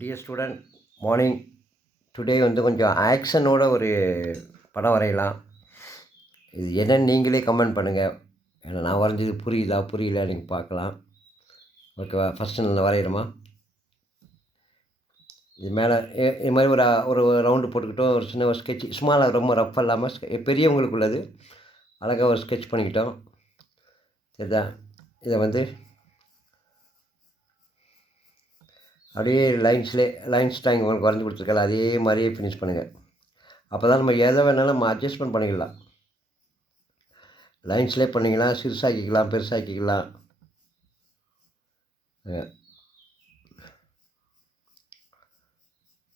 Dear student, morning. Today வந்து கொஞ்சம் ஆக்ஷனோட ஒரு படம் வரையலாம். இது என்னன்னு நீங்களே கமெண்ட் பண்ணுங்கள். ஏன்னா நான் வரைஞ்சது புரியுதா புரியல நீங்கள் பார்க்கலாம். ஓகேவா? ஃபஸ்ட்டு நான் வரைகிறோமா, இது மேலே இது மாதிரி ஒரு ரவுண்டு போட்டுக்கிட்டோம். ஒரு சின்ன ஒரு ஸ்கெட்ச், சும்மா ரொம்ப ரஃப் இல்லாமல் பெரியவங்களுக்கு உள்ளது அழகாக ஒரு ஸ்கெட்ச் பண்ணிக்கிட்டோம். சரிதா? இதை வந்து அப்படியே லைன்ஸ் தான் உங்களுக்கு வரைஞ்சி கொடுத்துருக்கல, அதே மாதிரியே ஃபினிஷ் பண்ணுங்கள். அப்போ தான் நம்ம எதை வேணாலும் நம்ம அட்ஜஸ்ட்மெண்ட் பண்ணிக்கலாம். லைன்ஸ்லேயே பண்ணிக்கலாம், சிறுசாக்கிக்கலாம், பெருசாக்கிக்கலாம்.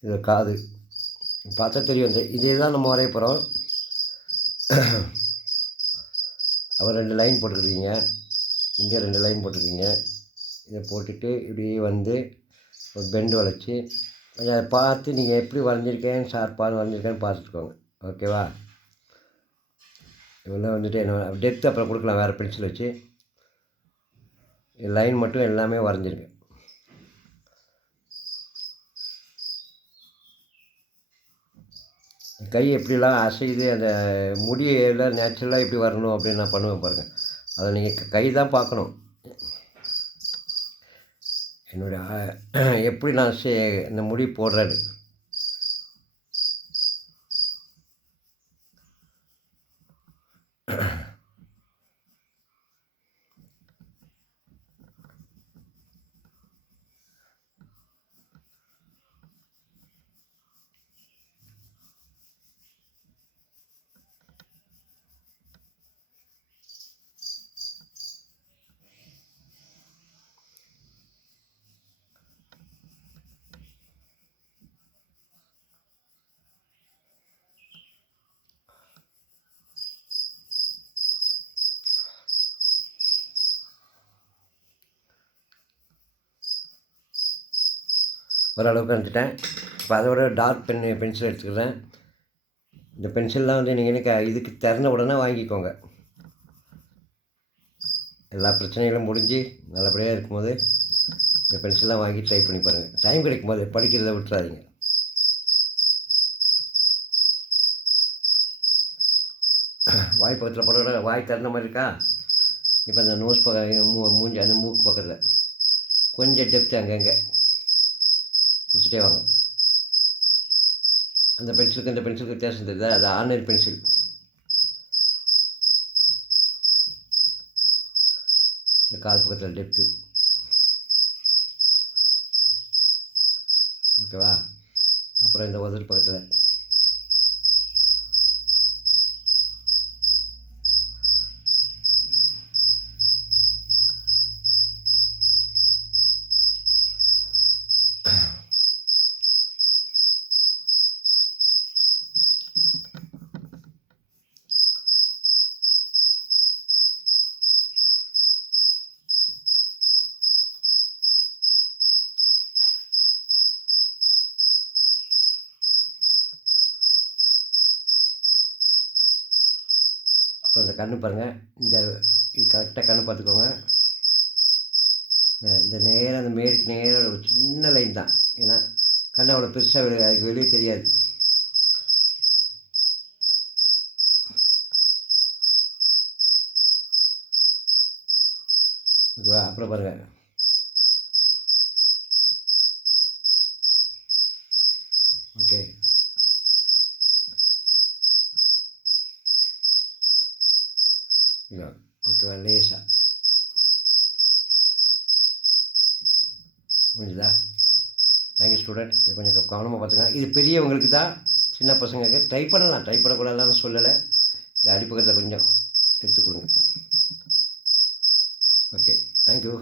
இது காது பார்த்தா தெரியும். இதே தான் நம்ம வரைய போகிறோம். அவர் 2 லைன் போட்டுருக்கீங்க, இங்கே 2 லைன் போட்டிருக்கீங்க. இதை போட்டுட்டு இப்படியே வந்து ஒரு பெண்டு வளைச்சி கொஞ்சம் அதை பார்த்து நீங்கள் எப்படி வரைஞ்சிருக்கேன்னு ஷார்ப்பாக வரைஞ்சிருக்கேன்னு பார்த்துக்கோங்க. ஓகேவா? இவெல்லாம் வந்துட்டு என்ன டெப்த் அப்புறம் கொடுக்கலாம் வேறு பென்சில் வச்சு. லைன் மட்டும் எல்லாமே வரைஞ்சிருங்க. கை எப்படிலாம் அசையுது, அந்த முடியெல்லாம் நேச்சுரலாக எப்படி வரணும் அப்படின்னு நான் பண்ணுவேன் பாருங்கள். அதை நீங்கள் கை தான் பார்க்கணும். என்னுடைய எப்படி நான் இந்த முடி போடுறது. ஓரளவுக்கு வந்துட்டேன். இப்போ அதோட டார்க் பென்சில் எடுத்துக்கிறேன். இந்த பென்சில்லாம் வந்து நீங்கள் இதுக்கு திறந்த உடனே வாங்கிக்கோங்க. எல்லா பிரச்சனைகளும் முடிஞ்சு நல்லபடியாக இருக்கும்போது இந்த பென்சில்லாம் வாங்கி ட்ரை பண்ணி பாருங்கள். டைம் கிடைக்கும் போது படிக்கிறத விட்டுறாதீங்க. வாய் பக்கத்தில் போட வாய் திறந்த மாதிரி இருக்கா? இப்போ இந்த நோஸ் மூஞ்சி அந்த மூக்கு பக்கத்தில் கொஞ்சம் டெப்த்து அங்கங்கே கொடுத்துட்டே வாங்க. அந்த பென்சிலுக்கு இந்த பென்சிலுக்கு வித்தியாசம் தெரியுதா? அது ஆர்டினரி பென்சில். இந்த கால் பக்கத்தில் டெப்த்து. ஓகேவா? அப்புறம் இந்த உதடு பக்கத்தில் அப்புறம் இந்த கண்ணு பாருங்கள். இந்த கரெக்டாக கண்ணு பார்த்துக்கோங்க. இந்த நேராக அந்த மேற்கு நேராக ஒரு சின்ன லைன் தான். ஏன்னா கண்ணை அவ்வளோ பெருசாக அதுக்கு வெளியே தெரியாது. ஓகேவா? அப்புறம் பாருங்கள், ஓகே, ஓகேவா? லேசாக முடிஞ்சுதா? Thank you student. இதை கொஞ்சம் கவனமாக பார்த்துங்க. இது பெரியவங்களுக்கு தான், சின்ன பசங்களுக்கு ட்ரை பண்ணலாம், ட்ரை பண்ணக்கூடாதுன்னு சொல்லலை. இந்த அடிப்பக்கத்தில் கொஞ்சம் எடுத்து கொடுங்க. Okay, thank you.